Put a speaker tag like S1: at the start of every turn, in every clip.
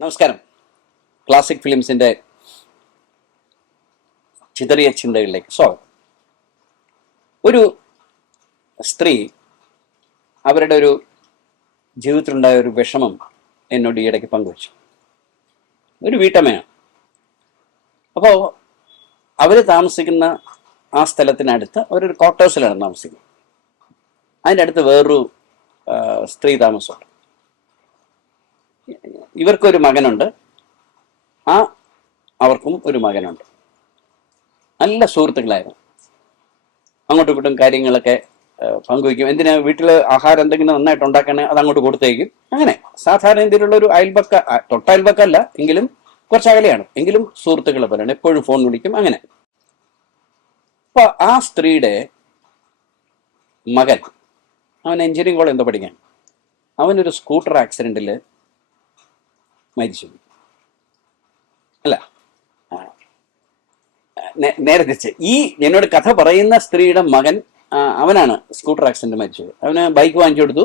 S1: നമസ്കാരം. ക്ലാസിക് ഫിലിംസിന്റെ ചിതറിയ ചിന്തകളിലേക്ക് സ്വാഗതം. ഒരു സ്ത്രീ അവരുടെ ഒരു ജീവിതത്തിലുണ്ടായ ഒരു വിഷമം എന്നോട് ഈയിടയ്ക്ക് പങ്കുവച്ചു. ഒരു വീട്ടമ്മയാണ്. അപ്പോൾ അവർ താമസിക്കുന്ന ആ സ്ഥലത്തിനടുത്ത് അവരൊരു ക്വാർട്ടേഴ്സിലാണ് താമസിക്കുന്നത്. അതിന്റെ അടുത്ത് വേറൊരു സ്ത്രീ താമസമുണ്ട്. ഇവർക്കൊരു മകനുണ്ട്. ആ അവർക്കും ഒരു മകനുണ്ട്. നല്ല സുഹൃത്തുക്കളായിരുന്നു. അങ്ങോട്ടും ഇങ്ങോട്ടും കാര്യങ്ങളൊക്കെ പങ്കുവയ്ക്കും. എന്തിനാ വീട്ടിൽ ആഹാരം എന്തെങ്കിലും നന്നായിട്ട് ഉണ്ടാക്കണേ അത് അങ്ങോട്ട് കൊടുത്തേക്കും? അങ്ങനെ. സാധാരണ രീതിയിലുള്ള ഒരു അയൽപക്ക ആ, തൊട്ടയൽപക്കല്ല എങ്കിലും കുറച്ച് അകലെയാണ്. എങ്കിലും സുഹൃത്തുക്കളെ പോലെയാണ്. എപ്പോഴും ഫോൺ വിളിക്കും. അങ്ങനെ. അപ്പൊ ആ സ്ത്രീയുടെ മകൻ അവൻ എഞ്ചിനീയറിംഗ് കോളേജ് എന്തോ പഠിക്കാൻ. അവനൊരു സ്കൂട്ടർ ആക്സിഡന്റിൽ മരിച്ചു അല്ല നേരെ ഈ എന്നോട് കഥ പറയുന്ന സ്ത്രീയുടെ മകൻ അവനാണ് സ്കൂട്ടർ ആക്സിഡന്റ് മരിച്ചത്. അവന് ബൈക്ക് വാങ്ങിച്ചു കൊടുത്തു.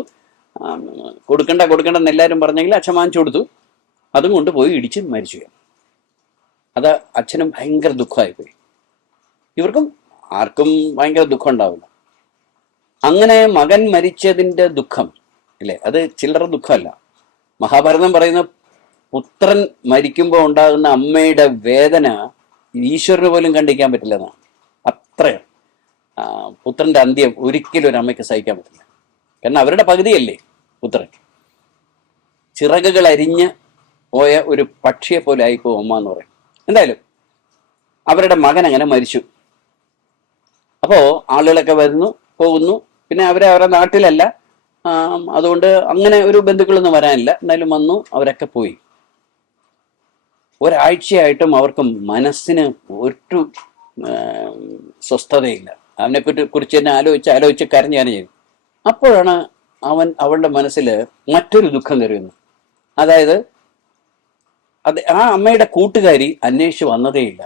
S1: കൊടുക്കണ്ട കൊടുക്കണ്ടെന്ന് എല്ലാവരും പറഞ്ഞെങ്കിൽ അച്ഛൻ വാങ്ങിച്ചു കൊടുത്തു. അതും കൊണ്ട് പോയി ഇടിച്ച് മരിച്ചു. അത് അച്ഛനും ഭയങ്കര ദുഃഖമായിപ്പോയി. ഇവർക്കും ആർക്കും ഭയങ്കര ദുഃഖം ഉണ്ടാവില്ല. അങ്ങനെ മകൻ മരിച്ചതിന്റെ ദുഃഖം അല്ലേ? അത് ചില്ലറ ദുഃഖമല്ല. മഹാഭാരതം പറയുന്ന പുത്രൻ മരിക്കുമ്പോൾ ഉണ്ടാകുന്ന അമ്മയുടെ വേദന ഈശ്വരന് പോലും കണ്ടിക്കാൻ പറ്റില്ലെന്നാണ് അത്രയും. പുത്രന്റെ അന്ത്യം ഒരിക്കലും ഒരു അമ്മയ്ക്ക് സഹിക്കാൻ പറ്റില്ല. കാരണം അവരുടെ പകുതിയല്ലേ പുത്രൻ ചിറകുകൾ അരിഞ്ഞ് പോയ ഒരു പക്ഷിയെ പോലെ ആയിപ്പോ അമ്മ എന്ന് പറയും. എന്തായാലും അവരുടെ മകൻ അങ്ങനെ മരിച്ചു. അപ്പോ ആളുകളൊക്കെ വരുന്നു പോകുന്നു. പിന്നെ അവരെ അവരുടെ നാട്ടിലല്ല. അതുകൊണ്ട് അങ്ങനെ ഒരു ബന്ധുക്കളൊന്നും വരാനില്ല. എന്തായാലും വന്നു അവരൊക്കെ പോയി. ഒരാഴ്ചയായിട്ടും അവർക്ക് മനസ്സിന് ഒരു സ്വസ്ഥതയില്ല. അവനെ കുറിച്ച് തന്നെ ആലോചിച്ച് ആലോചിച്ച് കരഞ്ഞാണ് ചെയ്തു അപ്പോഴാണ് അവൻ അവളുടെ മനസ്സിൽ മറ്റൊരു ദുഃഖം കരുതുന്നത് അതായത് അത് ആ അമ്മയുടെ കൂട്ടുകാരി അന്വേഷിച്ച് വന്നതേയില്ല.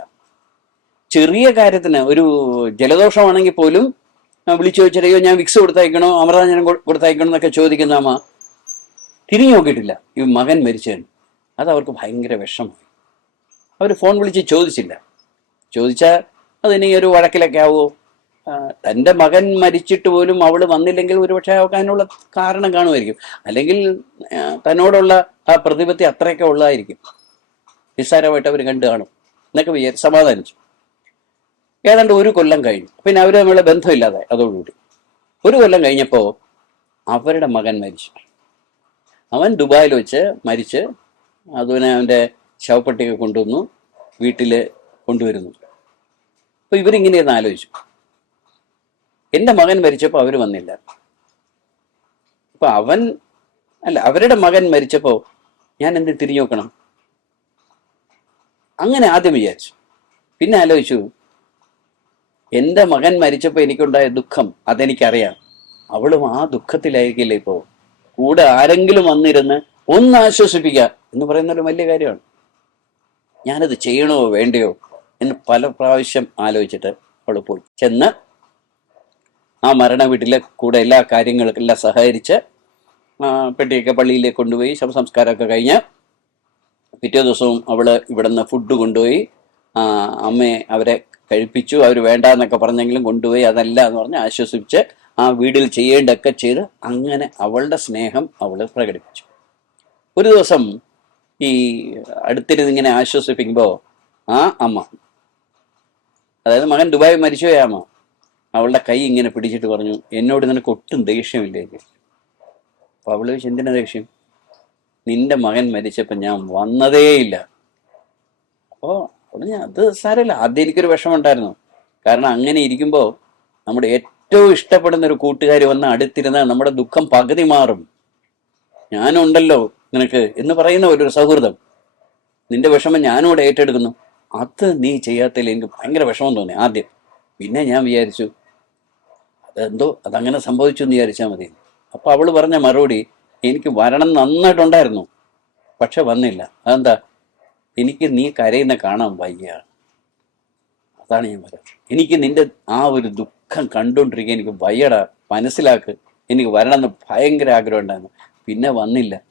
S1: ചെറിയ കാര്യത്തിന് ഒരു ജലദോഷമാണെങ്കിൽ പോലും വിളിച്ചു ചോദിച്ചറിയോ ഞാൻ വിക്സ് കൊടുത്തയക്കണോ? അമൃതാഞ്ജനം കൊടുത്തയക്കണോ എന്നൊക്കെ ചോദിക്കുന്ന അമ്മ തിരിഞ്ഞു നോക്കിയിട്ടില്ല. ഈ മകൻ മരിച്ചതിന് അത് അവർക്ക് ഭയങ്കര വിഷമമായി. അവർ ഫോൺ വിളിച്ച് ചോദിച്ചില്ല. ചോദിച്ചാൽ അതിനി ഒരു വഴക്കിലൊക്കെ ആവുമോ തന്റെ മകൻ മരിച്ചിട്ട് പോലും അവൾ വന്നില്ലെങ്കിൽ ഒരുപക്ഷെ അവൾക്ക് അതിനുള്ള കാരണം കാണുമായിരിക്കും. അല്ലെങ്കിൽ തന്നോടുള്ള ആ പ്രതിപത്തി അത്രയൊക്കെ ഉള്ളതായിരിക്കും. നിസ്സാരമായിട്ട് അവർ കണ്ടു കാണും. എന്നൊക്കെ വിചാരിച്ച് സമാധാനിച്ചു. ഏതാണ്ട് ഒരു കൊല്ലം കഴിഞ്ഞു. പിന്നെ അവർ തമ്മിലുള്ള ബന്ധമില്ലാതെ അതോടുകൂടി. ഒരു കൊല്ലം കഴിഞ്ഞപ്പോൾ അവരുടെ മകൻ മരിച്ചു. അവൻ ദുബായിൽ വെച്ച് മരിച്ച് അതുപോലെ അവന്റെ ശവപ്പെട്ടിയൊക്കെ കൊണ്ടുവന്നു വീട്ടിൽ കൊണ്ടുവരുന്നു. അപ്പോൾ ഇവരിങ്ങനെ ഒന്ന് ആലോചിച്ചു. എന്റെ മകൻ മരിച്ചപ്പോൾ അവർ വന്നില്ല. അപ്പൊ അവൻ അല്ല അവരുടെ മകൻ മരിച്ചപ്പോൾ ഞാൻ എന്ത് തിരിഞ്ഞു നോക്കണം? അങ്ങനെ ആദ്യം വിചാരിച്ചു. പിന്നെ ആലോചിച്ചു എന്റെ മകൻ മരിച്ചപ്പോൾ എനിക്കുണ്ടായ ദുഃഖം അതെനിക്കറിയാം. അവളും ആ ദുഃഖത്തിലായിരിക്കില്ല ഇപ്പോൾ കൂടെ ആരെങ്കിലും വന്നിരുന്ന് ഒന്ന് ആശ്വസിപ്പിക്കുക എന്ന് പറയുന്ന ഒരു വലിയ കാര്യമാണ്. ഞാനത് ചെയ്യണോ വേണ്ടയോ എന്ന് പല പ്രാവശ്യം ആലോചിച്ചിട്ട് അവൾ പോയി. ചെന്ന് ആ മരണ വീട്ടിലെ കൂടെ എല്ലാ കാര്യങ്ങൾക്കും എല്ലാം സഹകരിച്ച് പെട്ടിയൊക്കെ പള്ളിയിലേക്ക് കൊണ്ടുപോയി ശവസംസ്കാരമൊക്കെ കഴിഞ്ഞ് പിറ്റേ ദിവസവും അവൾ ഇവിടുന്ന് ഫുഡ് കൊണ്ടുപോയി. അമ്മയെ അവരെ കഴിപ്പിച്ചു. അവർ വേണ്ട എന്നൊക്കെ പറഞ്ഞെങ്കിലും കൊണ്ടുപോയി. അതല്ല എന്ന് പറഞ്ഞ് ആശ്വസിപ്പിച്ച് ആ വീടിൽ ചെയ്യേണ്ടതൊക്കെ ചെയ്ത് അങ്ങനെ അവളുടെ സ്നേഹം അവൾ പ്രകടിപ്പിച്ചു. ഒരു ദിവസം ഈ അടുത്തിരുന്ന് ഇങ്ങനെ ആശ്വസിപ്പിക്കുമ്പോൾ ആ അമ്മ അതായത് മകൻ ദുബായ് മരിച്ചുപോയ അമ്മ അവളുടെ കൈ ഇങ്ങനെ പിടിച്ചിട്ട് പറഞ്ഞു എന്നോട് നിനക്ക് ഒട്ടും ദേഷ്യമില്ലേ അപ്പൊ അവൾ എന്തിനാ ദേഷ്യം? നിന്റെ മകൻ മരിച്ചപ്പോൾ ഞാൻ വന്നതേയില്ല അപ്പോൾ പറഞ്ഞു അത് സാരമില്ല ആദ്യം എനിക്കൊരു വിഷമമുണ്ടായിരുന്നു. കാരണം അങ്ങനെ ഇരിക്കുമ്പോൾ നമ്മുടെ ഏറ്റവും ഇഷ്ടപ്പെടുന്ന ഒരു കൂട്ടുകാരി വന്ന് അടുത്തിരുന്നാൽ നമ്മുടെ ദുഃഖം പകുതി മാറും. ഞാനുണ്ടല്ലോ നിനക്ക് എന്ന് പറയുന്ന ഒരു സൗഹൃദം. നിന്റെ വിഷമം ഞാനും ഏറ്റെടുക്കുന്നു. അത് നീ ചെയ്യാത്തതിൽ എനിക്ക് ഭയങ്കര വിഷമം തോന്നി ആദ്യം. പിന്നെ ഞാൻ വിചാരിച്ചു അതെന്തോ അതങ്ങനെ സംഭവിച്ചു എന്ന് വിചാരിച്ചാൽ മതി. അപ്പോൾ അവൾ പറഞ്ഞ മറുപടി എനിക്ക് വരണം നന്നായിട്ടുണ്ടായിരുന്നു. പക്ഷെ വന്നില്ല. അതെന്താ? എനിക്ക് നീ കരയുന്ന കാണാൻ വയ്യ. അതാണ് ഞാൻ പറയുന്നത് എനിക്ക് നിന്റെ ആ ഒരു ദുഃഖം കണ്ടുകൊണ്ടിരിക്കുക എനിക്ക് വയ്യടാ. മനസ്സിലാക്ക്. എനിക്ക് വരണമെന്ന് ഭയങ്കര ആഗ്രഹം ഉണ്ടായിരുന്നു. പിന്നെ വന്നില്ല.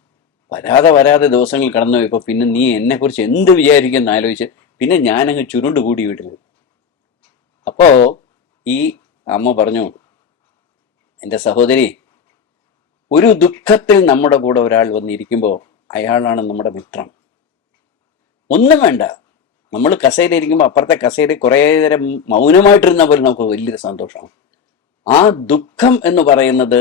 S1: വരാതെ വരാതെ ദിവസങ്ങൾ കടന്നു പോയപ്പോൾ പിന്നെ നീ എന്നെക്കുറിച്ച് എന്ത് വിചാരിക്കുമെന്ന് ആലോചിച്ച് പിന്നെ ഞാനങ്ങ് ചുരുണ്ട് കൂടി വീട്ടിൽ അപ്പോൾ ഈ അമ്മ പറഞ്ഞു എന്റെ സഹോദരി ഒരു ദുഃഖത്തിൽ നമ്മുടെ കൂടെ ഒരാൾ വന്നിരിക്കുമ്പോൾ അയാളാണ് നമ്മുടെ മിത്രം. ഒന്നും വേണ്ട. നമ്മൾ കസേര ഇരിക്കുമ്പോൾ അപ്പുറത്തെ കസേര കുറേ നേരം മൗനമായിട്ടിരുന്ന പോലെ നമുക്ക് വലിയൊരു സന്തോഷമാണ്. ആ ദുഃഖം എന്ന് പറയുന്നത്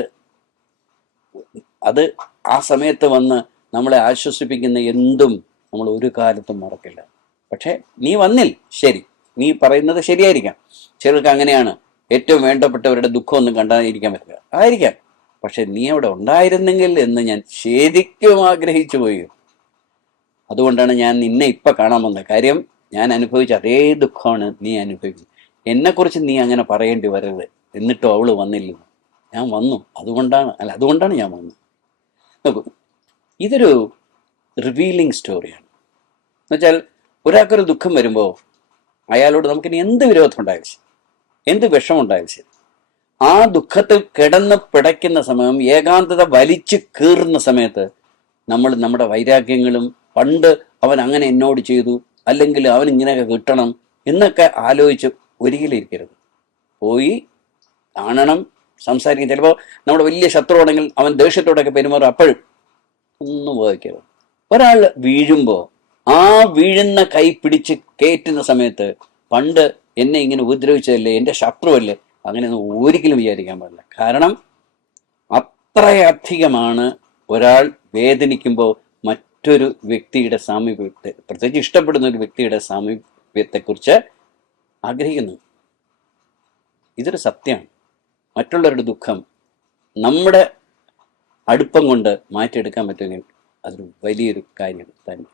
S1: അത് ആ സമയത്ത് വന്ന് നമ്മളെ ആശ്വസിപ്പിക്കുന്ന എന്തും നമ്മൾ ഒരു കാലത്തും മറക്കില്ല. പക്ഷേ നീ വന്നിൽ. ശരി. നീ പറയുന്നത് ശരിയായിരിക്കാം. ചിലർക്ക് അങ്ങനെയാണ് ഏറ്റവും വേണ്ടപ്പെട്ടവരുടെ ദുഃഖമൊന്നും കണ്ടാതിരിക്കാൻ പറ്റില്ല. ആയിരിക്കാം. പക്ഷെ നീ അവിടെ ഉണ്ടായിരുന്നെങ്കിൽ എന്ന് ഞാൻ ശരിക്കും ആഗ്രഹിച്ചു പോയി. അതുകൊണ്ടാണ് ഞാൻ നിന്നെ ഇപ്പം കാണാൻ വന്നത്. കാര്യം ഞാൻ അനുഭവിച്ച അതേ ദുഃഖമാണ് നീ അനുഭവിച്ചത്. എന്നെക്കുറിച്ച് നീ അങ്ങനെ പറയേണ്ടി വരരുത്. എന്നിട്ടും അവൾ വന്നില്ല. ഞാൻ വന്നു. അതുകൊണ്ടാണ് അല്ല അതുകൊണ്ടാണ് ഞാൻ വന്നത്. നോക്കൂ ഇതൊരു റിവീലിംഗ് സ്റ്റോറിയാണ് എന്നുവെച്ചാൽ ഒരാൾക്കൊരു ദുഃഖം വരുമ്പോൾ അയാളോട് നമുക്കിനി എന്ത് വിരോധം ഉണ്ടായാലും ശരി. എന്ത് വിഷമം ഉണ്ടായാലും ശരി. ആ ദുഃഖത്തിൽ കിടന്ന് പിടയ്ക്കുന്ന സമയം ഏകാന്തത വലിച്ചു കീറുന്ന സമയത്ത് നമ്മൾ നമ്മുടെ വൈരാഗ്യങ്ങളും പണ്ട് അവൻ അങ്ങനെ എന്നോട് ചെയ്തു അല്ലെങ്കിൽ അവൻ ഇങ്ങനെയൊക്കെ കിട്ടണം എന്നൊക്കെ ആലോചിച്ച് ഒരിക്കലിരിക്കരുത് പോയി കാണണം സംസാരിക്കും. ചിലപ്പോൾ നമ്മുടെ വലിയ ശത്രുവാണെങ്കിൽ അവൻ ദേഷ്യത്തോടൊക്കെ പെരുമാറും. അപ്പോഴും ഒന്നും ബോധിക്കരുത് ഒരാൾ വീഴുമ്പോൾ ആ വീഴുന്ന കൈ പിടിച്ച് കയറ്റുന്ന സമയത്ത് പണ്ട് എന്നെ ഇങ്ങനെ ഉപദ്രവിച്ചതല്ലേ എന്റെ ശത്രുവല്ലേ അങ്ങനെയൊന്നും ഒരിക്കലും വിചാരിക്കാൻ പാടില്ല. കാരണം അത്രയധികമാണ് ഒരാൾ വേദനിക്കുമ്പോൾ മറ്റൊരു വ്യക്തിയുടെ സാമീപ്യത്തെ പ്രത്യേകിച്ച് ഇഷ്ടപ്പെടുന്ന ഒരു വ്യക്തിയുടെ സാമീപ്യത്തെക്കുറിച്ച് ആഗ്രഹിക്കുന്നു. ഇതൊരു സത്യമാണ് മറ്റുള്ളവരുടെ ദുഃഖം നമ്മുടെ അടുപ്പം കൊണ്ട് മാറ്റിയെടുക്കാൻ പറ്റുമെങ്കിൽ അതൊരു വലിയൊരു കാര്യം തന്നെ